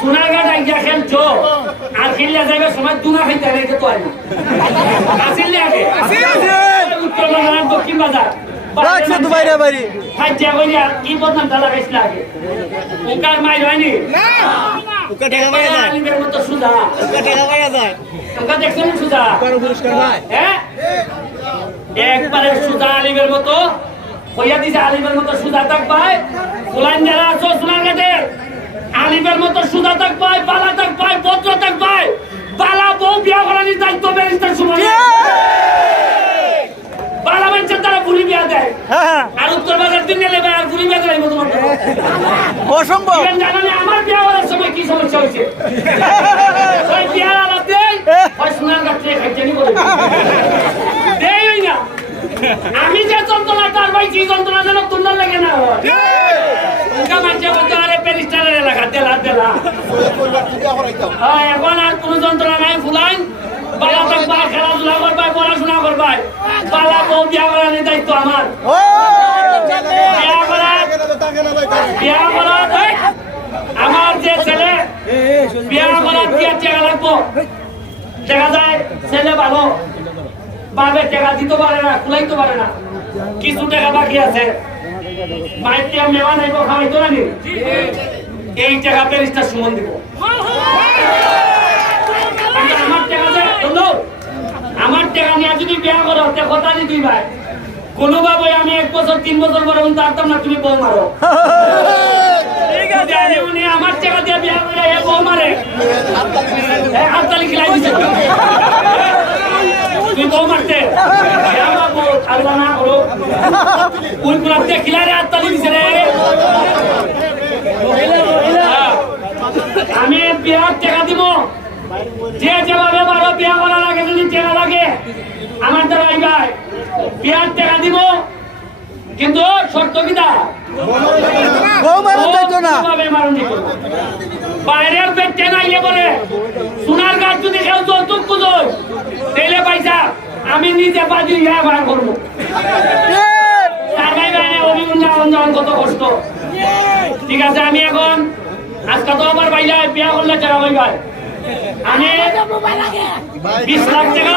সোনারঘাট আইয়া খেলছো আর খেলিয়া যাবে সময় দুনা খাইতে রেখে তো আনি আসিল আগে উত্তর বাজার দক্ষিণ বাজার রাখছে তো বাইরে বাইরে খাইয়া কইয়া কি বদনাম দাদা খাইছিল আগে ওকার মাই হয়নি না ওকে টাকা পাওয়া যায় আলিমের মতো সুজা ওকে টাকা পাওয়া যায় ওকা দেখছেন সুজা কারো পুরস্কার ভাই হ্যাঁ একবারে সুজা আলিমের মতো কইয়া দিছে আলিমের মতো সুজা থাক ভাই ফুলান যারা আছো সোনারঘাটের আলিমের মতো সুজা থাক ভাই বালা থাক ভাই ভদ্র থাক ভাই বালা বউ বিয়া করানি দায়িত্ব ব্যারিস্টার সময় বালা মানুষের তারা বুড়ি বিয়া দেয় আর উত্তর বাজার দিন গেলে আর বুড়ি বিয়া দেয় তোমার অসম্ভব জানো না আমার বিয়া করার সময় কি সমস্যা হয়েছে ওই বিয়ার আলাপ দেয় ওই সোনারঘাট থেকে খাইছেনি করে দেয় ওই না আমি যে যন্ত্রণা তার ভাই কি যন্ত্রণা যেন তোমরা লাগে না এখন আর কোন যন্ত্রণা নাই ফুলাই বালা থাকবা খেলাধুলা করবাই পড়াশোনা করবাই বালা বউ বিয়া করার দায়িত্ব আমার বিয়া করা আমার যে ছেলে বিয়া করার বিয়ার টাকা লাগবো দেখা যায় ছেলে ভালো বাবে টাকা দিতে পারে না খুলাইতে পারে না কিছু টাকা বাকি আছে মাইতে মেওয়া নাইব খাওয়াইতো না নি এই টাকা ব্যারিস্টার সুমন দিব আমার টাকা নিয়ে যদি বিয়া করো কথা দি তুই ভাই কোনোভাবে আমি 1 বছর 3 বছর পরে পারতাম না তুমি বউ মারো উনি আমার টাকা দিয়ে বিয়া করে বউ মারে হাততালি খিলাই দিচ্ছে তুই বউ মারতে আল্লাহ না করো উনি পুরাতে খিলারে হাততালি দিছে রে আমি বিয়ার টাকা দিব যে যেভাবে পারো বিয়া করার আগে যদি টাকা লাগে আমার দ্বারা আইবাই বিয়ার টাকা দিব কিন্তু শর্ত কি দা বাইরের পেটে না ইয়ে বলে সোনারঘাট যদি কেউ যৌতুক খুঁজোয় তাইলে পয়সা আমি নিজে বাজি বার করবো কত কষ্ট ঠিক আছে আমি এখন আজকে তো আমার বাইরে বিয়া করলে টাকা পাইবাই আমি 20 লাখ টাকা